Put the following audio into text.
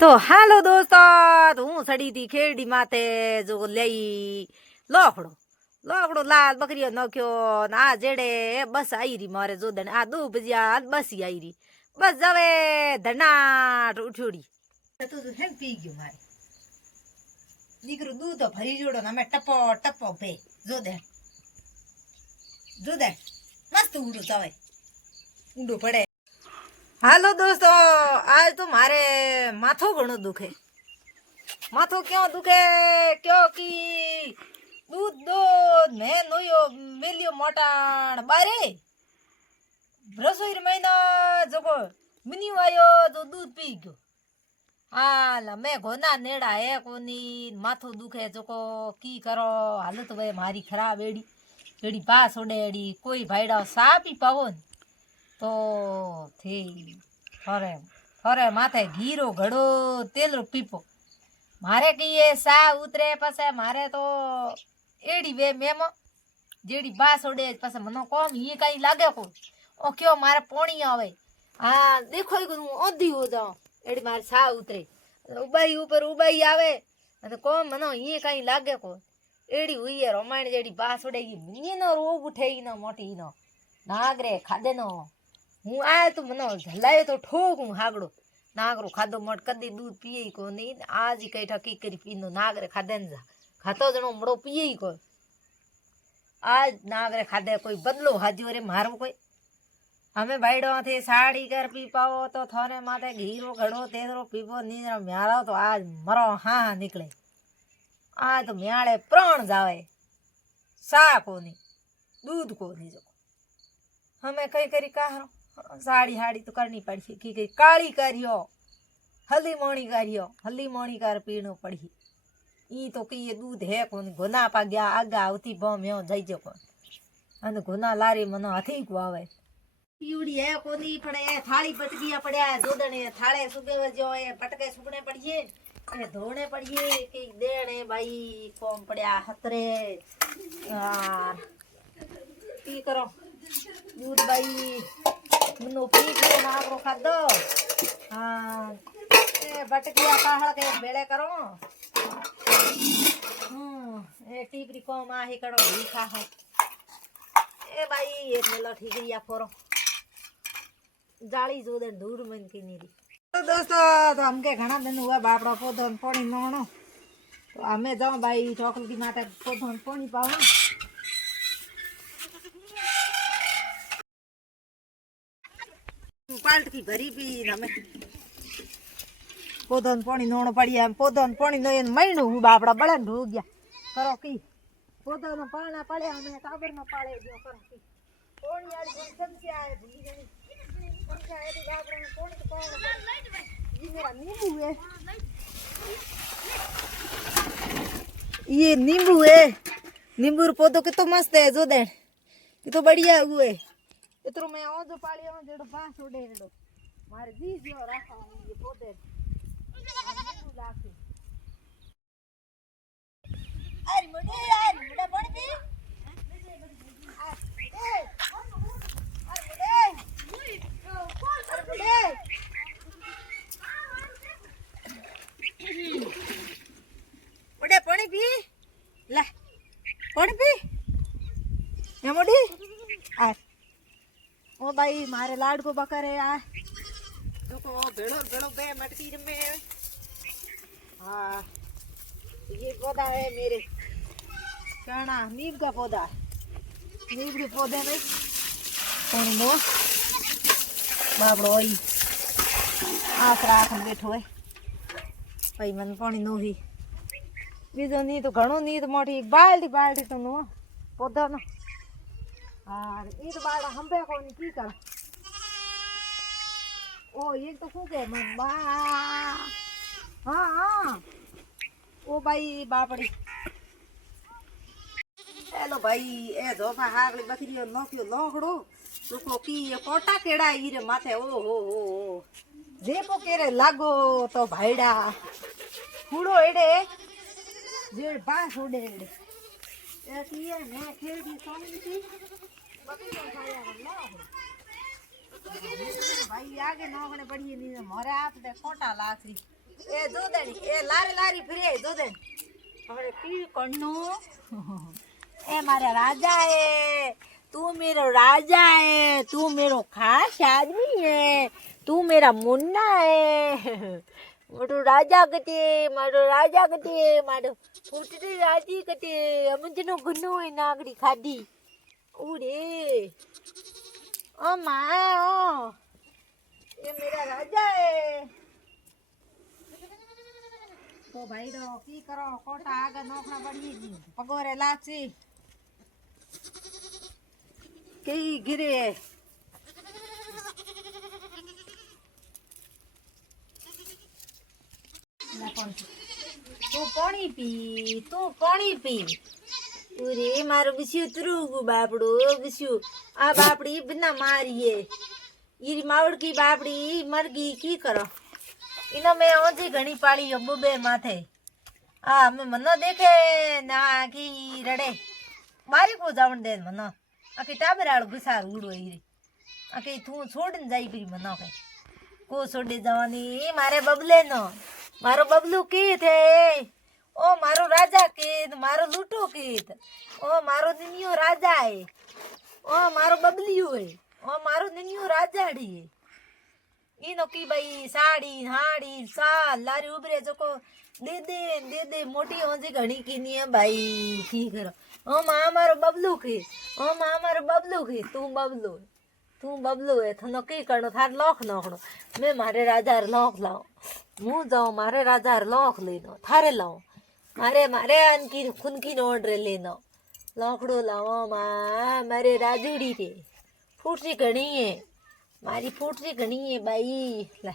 तो हालो दोस्तों, तो हूँ सड़ी थी खेड़ी माथे जो लई लोखड़ो लोखड़ो लाल बकरियो नोख्यो ना जेड़े बस आई री मारे जो दन आ दू बजिया बस ही आई री बस जावे धनाट उठोड़ी तो हेम पी गयो मारे दीकरो दूध तो भरी जोड़ो ना मैं टपो टपो पे जो दे मस्त उड़ो जावे ऊंडो पड़े। हालो दोस्तों, आज तो मारे माथो घणो दुखे। माथो क्यों दुखे? क्योंकि दूध दूध मैं नोयो मिलियो मोटाण बारे रसोई महीना जको मिनी आयो तो दूध पी गयो। हाल मैं घोना नेड़ा है कोनी माथो दुखे जको की करो हालत वे मारी खराब एड़ी एड़ी पास उड़ेड़ी कोई भाईड़ा सा पी पावो तो थी थोरे थोरे माथे घीरो घड़ो तेलरो पीपो मारे कहीं सा उतरे पसे मारे तो एड़ी वे मेमो जेड़ी बास उड़े पसे मनो कोम ये कहीं लागे को ओ क्यों मारे पोणी आवे हाँ देखो ही हूँ ओधी हो जाऊं एड़ी मारे सा उतरे उबाई ऊपर उबाई आवे तो कोम मनो ये कहीं लागे को एड़ी हुई है रोमाण जेड़ी बास उड़ेगी ये नो रोग उठेगी ना मोटी नो नागरे खादे नो हूँ आए तो मनो झलायो तो ठोक हूँ हागड़ो नागरो खादो मोट कदी दूध पिए ही को नहीं आज ही कई ठकी करी पीनो नागरे खादे न जा खातो जणो मड़ो पिए ही को आज नागरे खादे कोई बदलो हाजो रे मारो कोई हमें भाईडो थे साड़ी कर पी पाओ तो थोने माथे घीरो घड़ो तेरो पीपो नींदरा म्यारो तो आज मरो हाँ निकले आज तो म्याले प्राण जावे सा कोनी दूध कोनी जो हमें कई करी कहारो साड़ी हाड़ी तो करनी पड़ी की काली करियो हल्दी मोणी कर पीनो पड़ी ई तो की दूध है कोनी घुना पा गया आगा आवती बम यो जाइजो को अने घुना लारी मनो हाथी को आवे पीवड़ी है कोनी पड़े थाली पटकिया पड़या जोदने थाले सुगे जो है पटके सुगने पड़िए अने धोने पड़िए के देने भाई कोम पड़या हतरे यार की करो दूध भाई मनो पी के नागरो खादो हाँ ए बटकिया पहाड़ के बेड़े करो ए टीपरी को माही करो भीखा है ए भाई एक मेलो ठीक है या फोरो जाली जो दे दूर मन की नीरी तो दोस्तों तो हमके घना दिन हुआ बापड़ा पौधो पानी नोनो तो हमें जाओ भाई चॉकलेट की माता पौधो पानी पाओ पाल्ट की भरी पी हमें पौधो पानी नोनो पड़िया पौधो पानी नो महीनों हूँ बापड़ा बड़ा ढूक गया करो की पौधो नो पाना पड़े हमें काबर नो पाड़े जो करो की पानी वाली समस्या है भूली गई समस्या है तो बापड़ा में पानी तो पाओ ये मेरा नींबू है ये नींबू है नींबू पौधो कितो मस्त है जो दे ये तो बढ़िया हुए इतरो मैं ओ जो पालियो जेडो बास उड़े रेडो मारे जी जो राखा ये पौधे नींबू लाके अरे मुडे पानी पी मुडे पानी पी ला पानी पी ये मुडी आ ओ भाई मारे लाड को बकर है यार देखो भेड़ो भेड़ो बे मटकी में हाँ ये पौधा है मेरे चना नीम का पौधा है नीम के पौधे में पानी लो बापड़ो आई आस राख बैठो है भाई मन पानी नो ही बीजो नी तो घणो नी तो मोटी बाल्टी बाल्टी तो नो पौधा नो और ये तो बाड़ा हम्बे को नहीं की कर ओ ये तो फूके मन बा हाँ हाँ ओ भाई बापड़ी हेलो भाई ए जोफा हागली बकरियो नोकियो लोगड़ो तो की ये कोटा केड़ा ईरे माथे ओ हो जेपो केरे लागो तो भाईड़ा फूड़ो एडे जे बास उडे एडे ऐसी है मैं खेल की सोनी थी बकरियों खाया ना ભાઈ આગે નોકણે પડીએ ની મારે આપને ખોટા લાખરી એ જોદેણી એ લારી લારી ફરે જોદેણી હવે કી કણનો ए मारे राजा है तू मेरा राजा है तू मेरा खास आदमी है तू मेरा मुन्ना है मारो राजा कटे मारो फूटती राजी कटे अमजनो गुनो है नागड़ी खादी उरे ओ माँ ओ ये मेरा राजा है तो भाई रो की करो कोटा आगे नौकरा बढ़ी पगोरे लाची कई गिरे तू पानी पी उरे मारो बिस्यू तुरुगु बापड़ो बिस्यू आ बापड़ी बिना मारिए ईरी मावड़ की बापड़ी मर गई की करो इनो मैं ओजी घणी पाड़ी बबे माथे आ मैं मनो देखे ना की रड़े बारी को जावण दे मनो आके टाबराळ गुसार उड़ो ईरी आके तू छोड़न जाई परी मनो के को छोड़े जवानी मारे बबले नो मारो बबलू की थे ओ मारो राजा के मारो लूटो के ओ मारो निनियो राजा है ओ मारो बबलियो है ओ मारो निनियो राजाड़ी है ईनो की भाई साड़ी हाड़ी साल लारी उबरे जो को दे दे मोटी होजी घणी कीनी है भाई की करो ओ मां मारो बबलू के ओ मां मारो बबलू के तू बबलू है थनो की करनो थार लोख नोखनो मैं मारे राजा लोख लाओ मु जाओ मारे राजा लोख लेनो थारे लाओ मारे मारे अनकी खुनकी नोट रे लेनो लोखड़ो लाओ मां मारे राजूड़ी रे फूटरी घणी है मारी फूटरी घणी है भाई ला